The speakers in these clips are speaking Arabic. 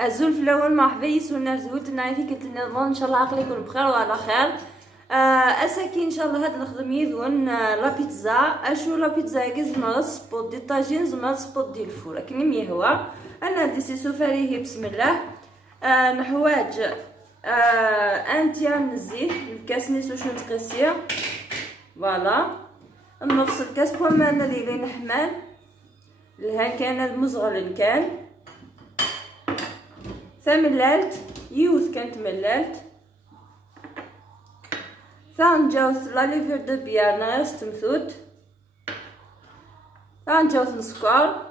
الزول في الاول مرحبا يسولنا زوت نعرفي قلت لنا ان شاء الله عقلي يكون بخير وعلى خير. اساكي ان شاء الله هاد نخدم يدون لا بيتزا. اشو لا بيتزا زعما سبوط دي طاجين زعما سبوط ديال الفول كيما يهوى. انا ديسي سوفاريه بسم الله. نحواج ان تيار من الزيت الكاس نيسو شنو تقيسيه فوالا. نص الكاس بومانا اللي نحمال الهان كان المزغل كان ثملالت يوث كانت ملالت ثانجاوث لا ليفر دو بيار ناس تمثوت ثانجاوث نسكر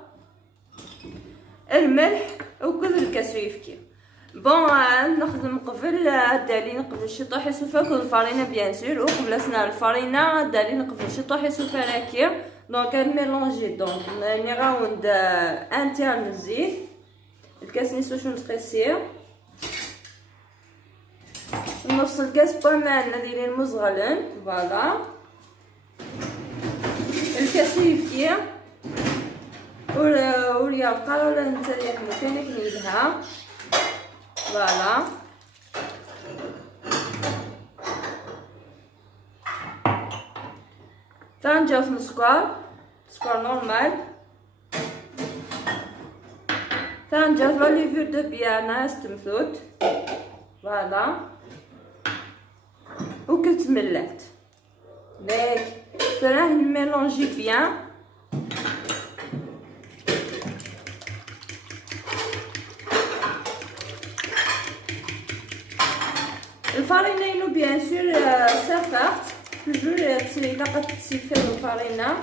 الملح وكل الكاس يفكي. بون نخدم قبل دالي نقبل شي طوحي سوفا كل الفارينه بيان سور وقبل اسنا الفارينه دالي نقبل شي طوحي سوفا راكي دونك ميلونجي دونك ني راوند ان تيار من الزيت الكاس نيسو شنو تقيسيه نص الكاس بومان ندير المزغلن فوالا الكاس يفكي وريا القرا ولا نتريح مكانك نيدها فوالا. تنجاو في سكر نورمال تنجاو لا ليفر دو بيار ناس تمثوت فوالا وكتملات داك فراه نميلونجي بيان. الفارينة بيان سور سافات توجور تسوي لقد تسيفر الفارينة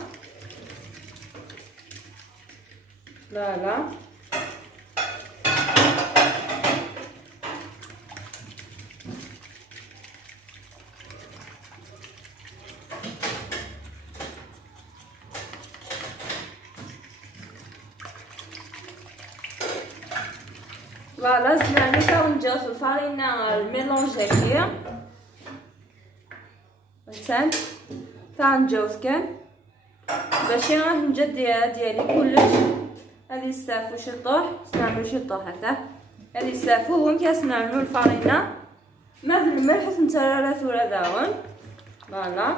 فوالا. فوالا زعما كنجاو في الفارينة الميلونج هكايا مثلا تنجاوز كان باش نجد ديالي كلش هادي سافو شي طوح نعملو شي طوح هكا هادي سافو ومكاس نعملو الفارينة مع الملح نترى ثورة داون فوالا.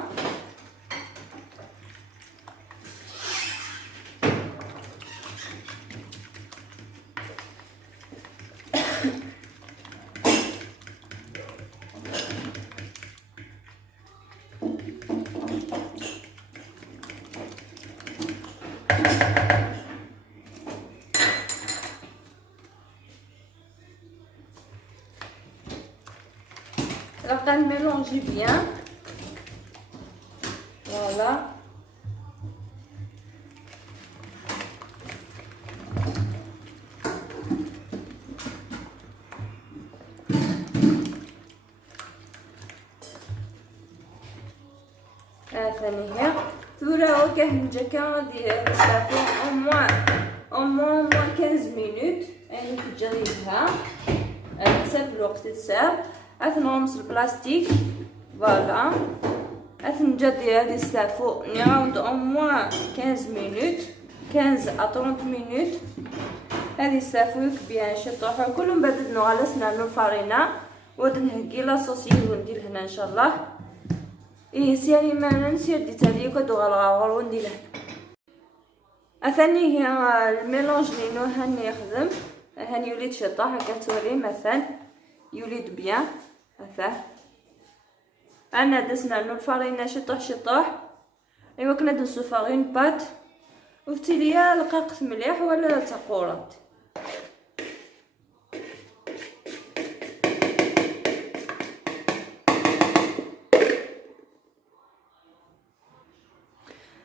راح نميلونجي بيان فوالا. ثاني هي ثورة وكاه نجاكا ديال صافي او موان 15 مينوت يعني تجريبها على حسب الوقت تسال نغمس البلاستيك فوالا. نجد هادي السافو نراوند او موان 15 مينوت 15 ا 30 مينوت هادي السافو بيان شي طوحو كلهم بعد نغلس نعملو الفارينة ود نهكي لاصوص وندير هنا ان شاء الله سيري ما نسير ديت عليا كدو غالغاور وندير اثاني هي الميلونج لينو هاني يخدم هاني يوليد شي طوح هكا توري مثلا يوليد بيان هكا. انا دسنا نو الفارينة شي طوح ايوا كنا ندسو فارين بات وفتيليا لقاقت مليح ولا تقورات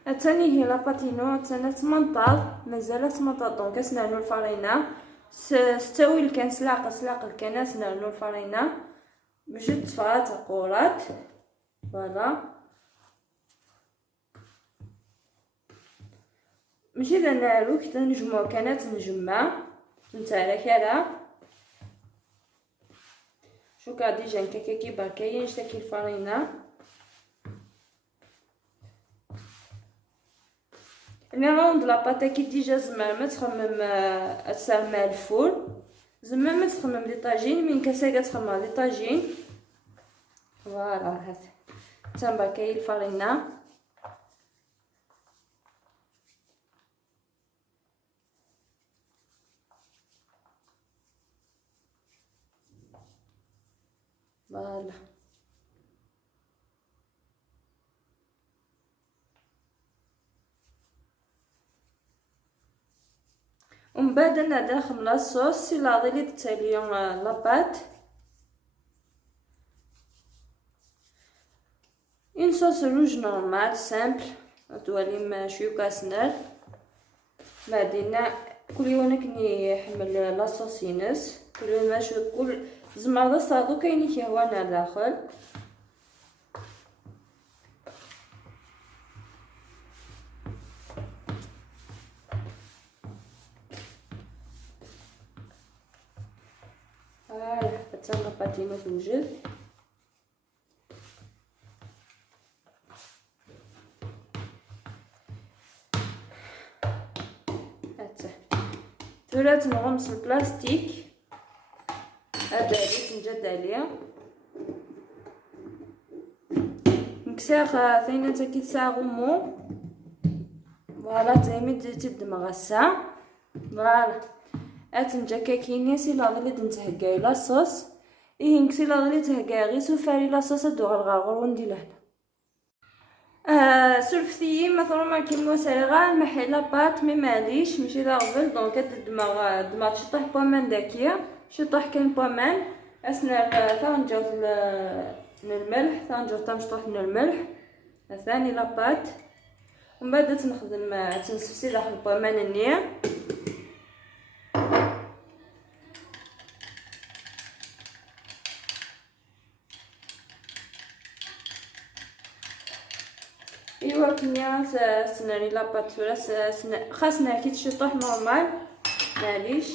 الثاني هي لاباتينو تانا 18 مازال 18 دونك نعملو الفارينة ستوي الكان سلاق الكناس نعملو الفارينة باش تصفى تقورات فوالا. ماشي اذا نعلو كي نجمعو كانت نجمع نتاع كذا شو كا ديجا كي بركاين نشتكي الفارينة نراوند لاباطا كي ديجا زعما ما تخمم تسمى الفول زعما ما تخمم لي طاجين من كاسه كتخمم لي طاجين. فوالا هاد تنبا كاين الفرينه. فوالا ومن بعد انا داخل لاصوص سي لاضي لي تاليون لاباط. اون صوص روج نورمال سامبل توالي شويه كاسنر. بعدين كل يوم كني يحمل لاصوص ينس كل يوم ماشي كل زعما صادو كاين كيهوانا داخل. حتى لاباطينو توجد. ثلاث نغمس البلاستيك هذا اللي تنجد عليه نكساغ ثاني انت كي تساغمو. فوالا تيمي تدمغ الساعه. فوالا اتنجا كاكيني سي لاغلي دنتهكاي لاصوص ايه نكسي لاغلي تهكاي غي سوفاري لاصوص دو غرغر وندير هنا. سلفتي مثلا ما كيما سالغا المحي لاباط مي ماليش ماشي لاغبل دونك دماغ شطح بومان داكيه شطح كاين بومان اسنا ثانجوز الملح ثانجوز تمشطح من الملح ثاني لاباط. ومن بعد تنخدم تنسفسي داخل البومان النيه. ايوا كنيا سناني لاباط خاصنا كي تشطح نورمال معليش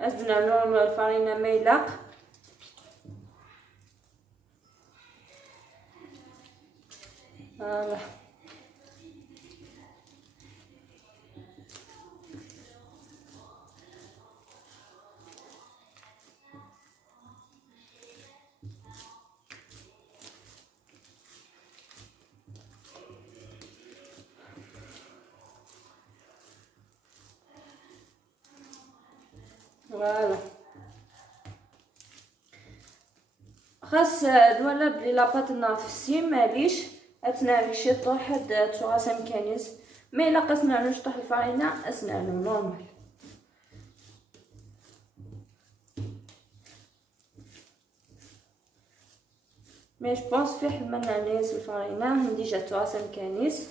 ازدنا نورمال الفرينه مايله. فوالا فوالا خاص دولا بلي لاباط نافسي ماليش اتنارك شي طوح هاد تشوغاسم كانيس مي الا قسنا نشطح الفرينه اسنانو نورمال. مي جو بونس فيه حملنا نيس الفرينه ديجا تشوغاسم كانيس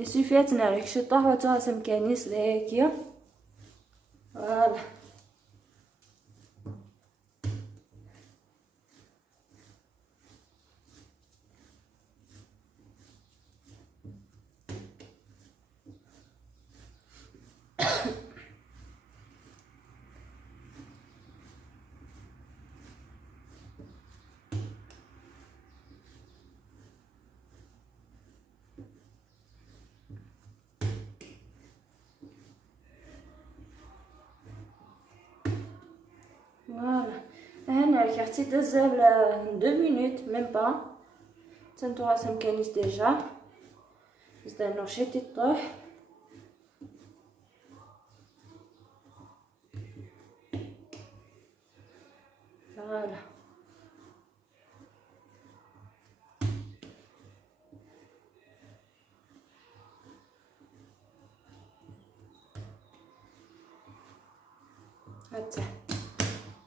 يسوفي تنارك شي طوح وتشوغاسم كانيس هكيا. فوالا فوالا هنا ركعتي دازال 2 مينوت ميم با تنتوغاسم كانيس ديجا زدنا شتي الطوح. فوالا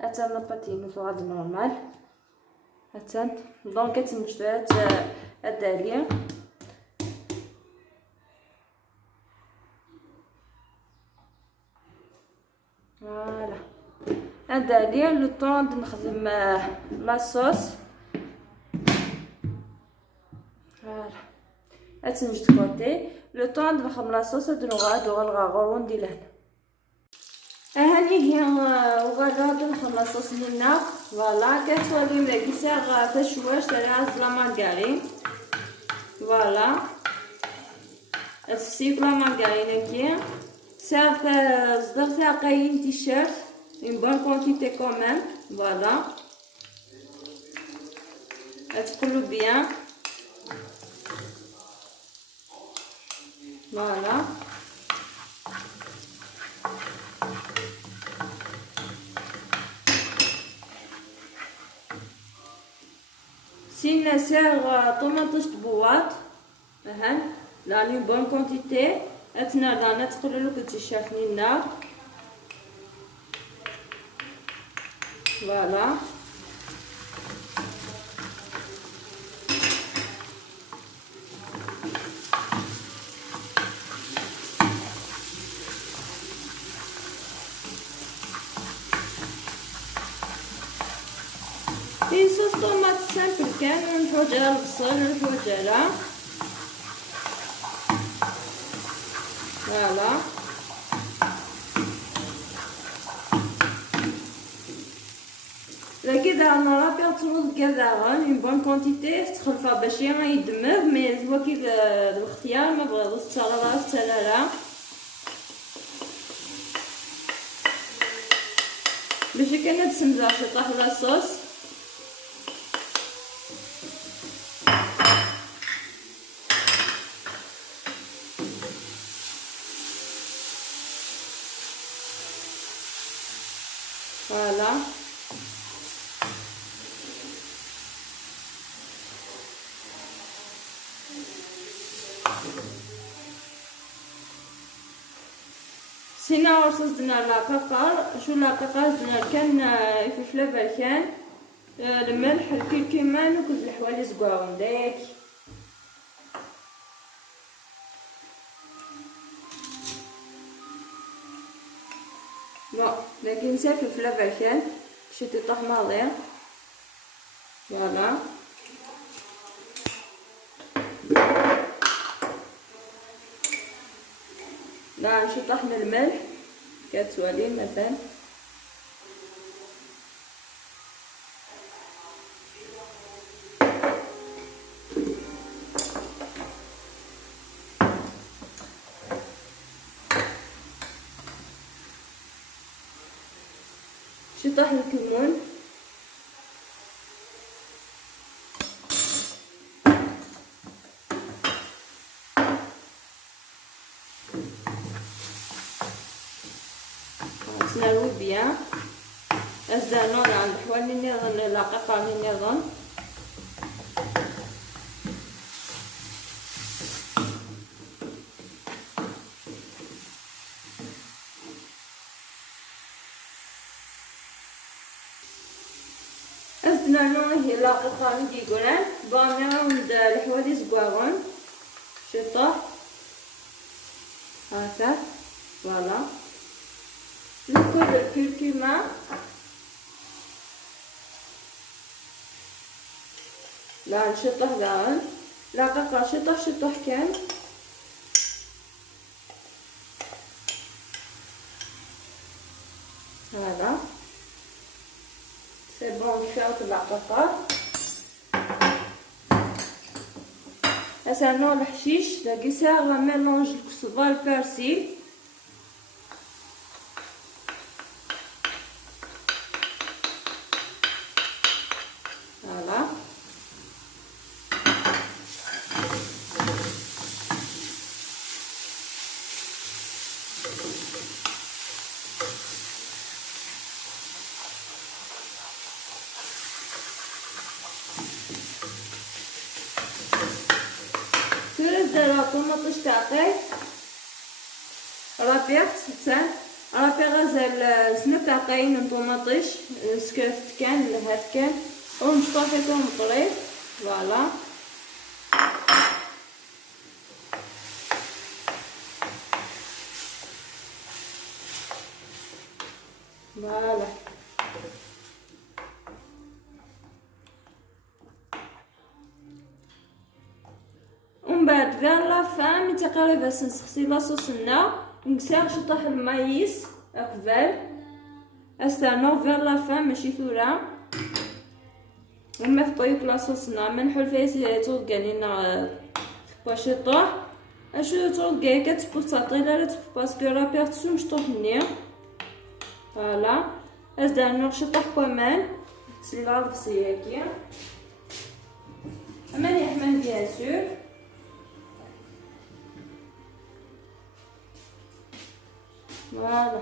هاتا لاباطينو فغاد نورمال هاتا دونك تنجدو هاداليا. فوالا هاداليا لو طون نخدم لاصوص. فوالا هاتنجد كوتي لو طون نخدم لاصوص هادو غالغاغور وندير لهنا. هاني هي وغادي نخلص صوصنا. فوالا كتولي مكيسه تشواش تاع لا مارغرين. فوالا السيف لا مارغرين كي ساغ صدر ساقين تيشيرت une bonne quantité quand même. Voilà, تقلو bien. Voilà. سين ساغ طوماطيش بواط اها لا une bonne quantité. اتنا رانا تقللو التيشيرت لينا. Voilà. une sauce tomate simple كان ونحوج على البصل ونحوج على فوالا. كذا انا راه تنوض كذا اون بون كونتيتي تخلفها باش يدمغ مي هو كذا الاختيار ما بغيتش تسرى باش كان تسمزا شطح ولا صوص. فوالا سينا ورصص دنا لاقاقار شو لاقاقار دنا كان فلفله بركان الملح الكركمان وكل الحوالي زقاون داك. لكن سير فلفله بركان باش تطيح ماضي. فوالا لا نشي طحن الملح كتوالين مثلا. شي طحن الكمون. نروي بيان الزانون عند حوالي نظن لاقطع نظن. الزانون هي لاقطع ندي قران بانا عند الحوالي زقاغون شطة هكا. فوالا نكون الكركمة لا نشطح داون لا قطع شطح كان. هذا سي بون كفاية لا قطع. هسا نوع الحشيش لاقي ساغ ميلونج الكزبر البرسيل. طوماطيش تاعي رابيغ تسان رابيغ غازال سنو تاعين طوماطيش سكرت كان لهاد كان ونشطحيتهم قريب. فوالا فوالا ومن بعد فيغ لا فان ملي تقريبا باش نسقسي لاصوصنا نكسر شطح المايس قبل استناو فيغ لا فان ماشي ثورا لما طيب لاصوصنا ما نحول فيه توقع لينا واش يطيح اشو ترد كاع كتبوطاطي لا تبوط باسكو راه بيرتسو مشطوح مني. فوالا ازدان نغشي طاح مان تسلي لا الفصياكي امان يحمل بيان سور. فوالا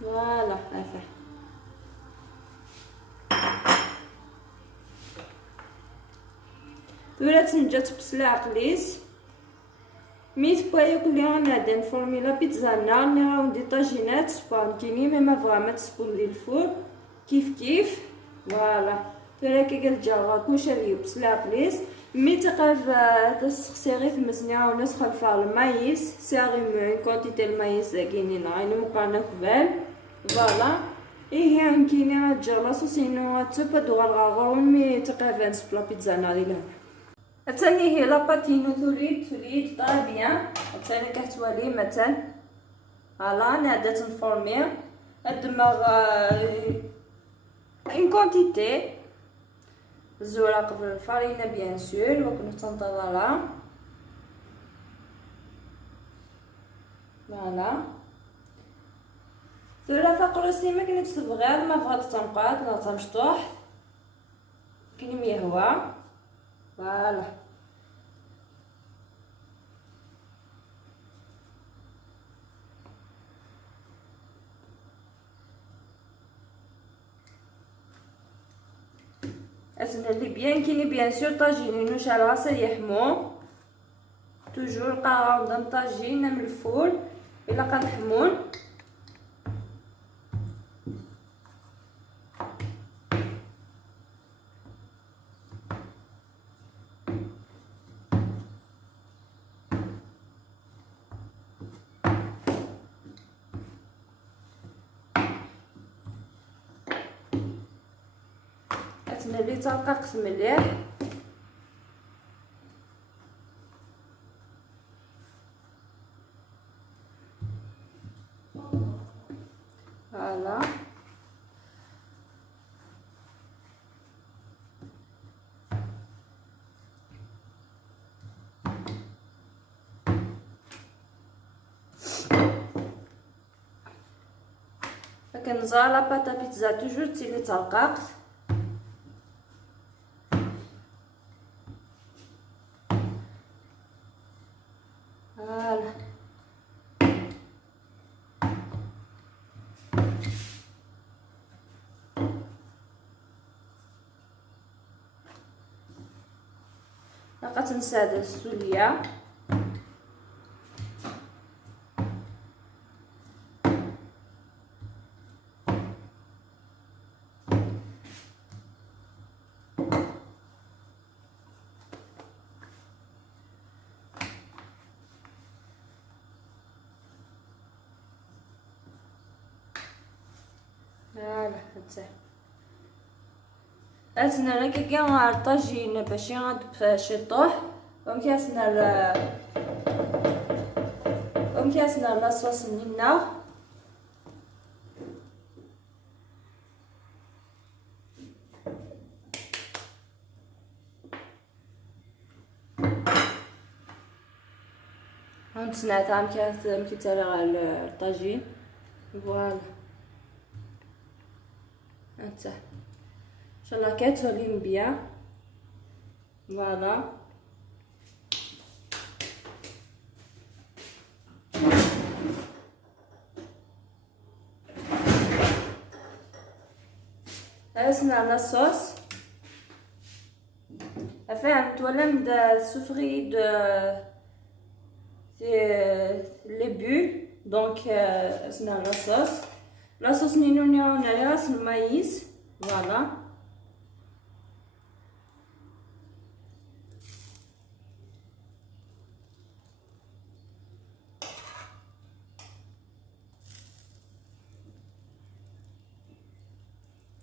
فوالا هافا ولا تنجا تبسلا عقليس ميت بايا كل يوم نعدن فورميلا بيتزانا ني راوندي طاجينات سبانكيني ميما فغا تسبون لي الفور كيف فوالا تراكي كتجا كلشي اللي بسلا عقليس مي تقاف تسخسي في المزنية وناس خلفها المايس ساغي من كونتيتي المايس كاينين غير مقارنة كبال. فوالا ايه يعني كاينه تجا لاصوص انو تبا دوغ الغاغون مي تقافانس بلا بيتزانا ديال الثاني هي لاباتينو توليد طابيان الثاني كتولي مثلا فوالا نعدا تنفورمي الدماغ ان كونتيتي الزوره قبل الفارينه بيان سور وكنت تنتظرها. فوالا ثلاثة قروسي ما كنت تبغي ما بغات تنقاد لا تمشطوح كاين ميهوا. فوالا اسمع لي بيان كاين بيان سور طاجين نوش على راسه يحمو توجور قاعده ضم طاجين من الفول الا كنحمون. اسمع ترققت مليح فوالا كنزار لاباطا بيتزا توجور تيلي ترققت. فوالا لقات نساد السوليه فوالا حتى اسنا راكي كاع الطاجين باش يغاد باش يطوح ومكياسنا لاصوص نينا هانتنا تاع مكيتارا الطاجين. فوالا هانتا ان شاء الله كتولي بيان. فوالا هاسنا لاصوص فهمت ولا نبدا سوفري دو لي بول دونك اسنا لاصوص نينونيا على راس المايس. فوالا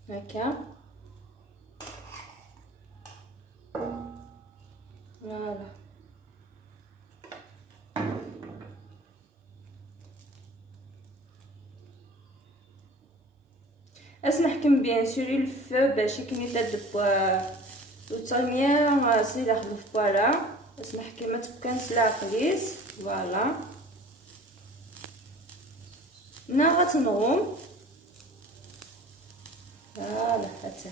هكا. فوالا اس نحكم بيان سور الفو باش كي تدب وتانية سيلا خلف فوالا اسمح كيما تبقى نسلع خليس فوالا نا غتنغم فوالا حتى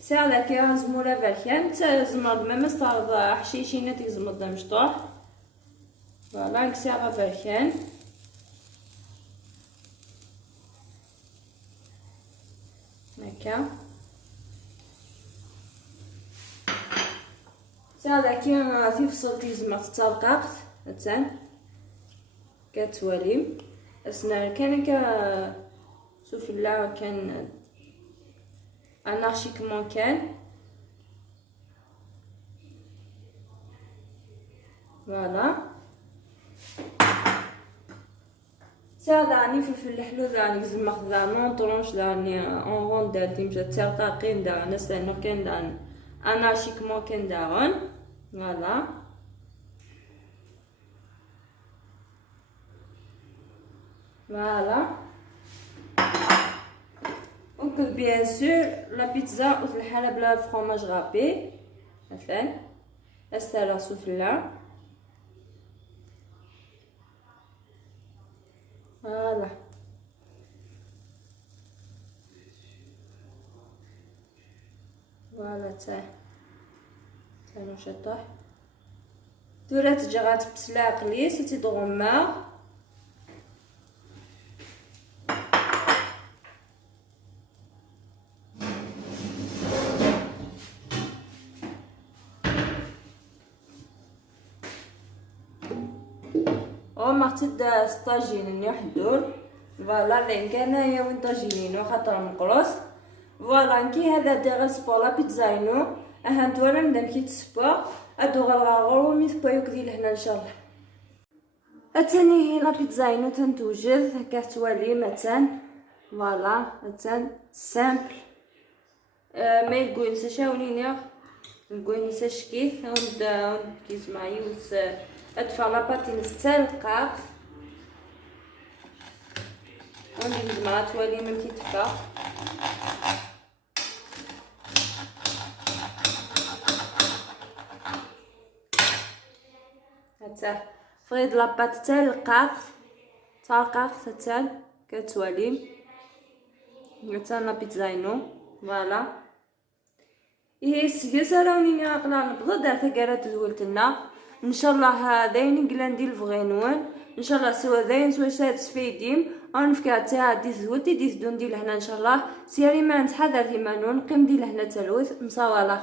ساعة كي غنزمولا بركان تزمرد ما مستعرض حشيشينا تيزمرد مشطوح فوالا نكسيها بركان هكا ساعة كي تيفصل تيزمر تتلقاقت هاتان كتواليم اسنا كان سوفلا كان انارشيكمون كان فوالا ساعة راني فلفل الحلو راني زعما خدا نون طرونش راني اون رون دارتي مشات ترطاقيم دار ناس لانه كان دار انارشيكمون كان دارون فوالا فوالا دونك بيان سور لا بيتزا وفي الحاله بلا فرomاج غابي مثلا السالا سوفلا فوالا فوالا تا شطح دولا تجي غتبسلا قليس تيضغما مارتد ستاجين يحضر فوالا لين كان يا وين طاجينينو خاطر مقروص فوالا كي هذا داغ سبور بيتزاينو اهانت ولا ندم كي تسبا ادو غالغور مي سبا يوكدي لهنا ان شاء الله اتاني هي لا بيتزاينو تنتوجد هكا توالي مثلا فوالا مثلا سامبل ما يقول سشاونينيا نقول نساشكيت ونبدا كيس معايا ادفع لاباطي نستلقى ونجد مع توالي من كيتفا حتى فريد لاباط تلقى حتى كتوالي حتى لا بيتزاينو فوالا ايه سياسه راوني عقلا نبدا دارت كارات زولتنا ان شاء الله هذين قلا ندير الفغينوان ان شاء الله سوا ذاين سوا ساتسفيديم غنفكا تاع ديس زولتي ديس دون ديال هنا ان شاء الله سيري ما نتحضر ديما نقيم ديال هنا تلوث مصاوله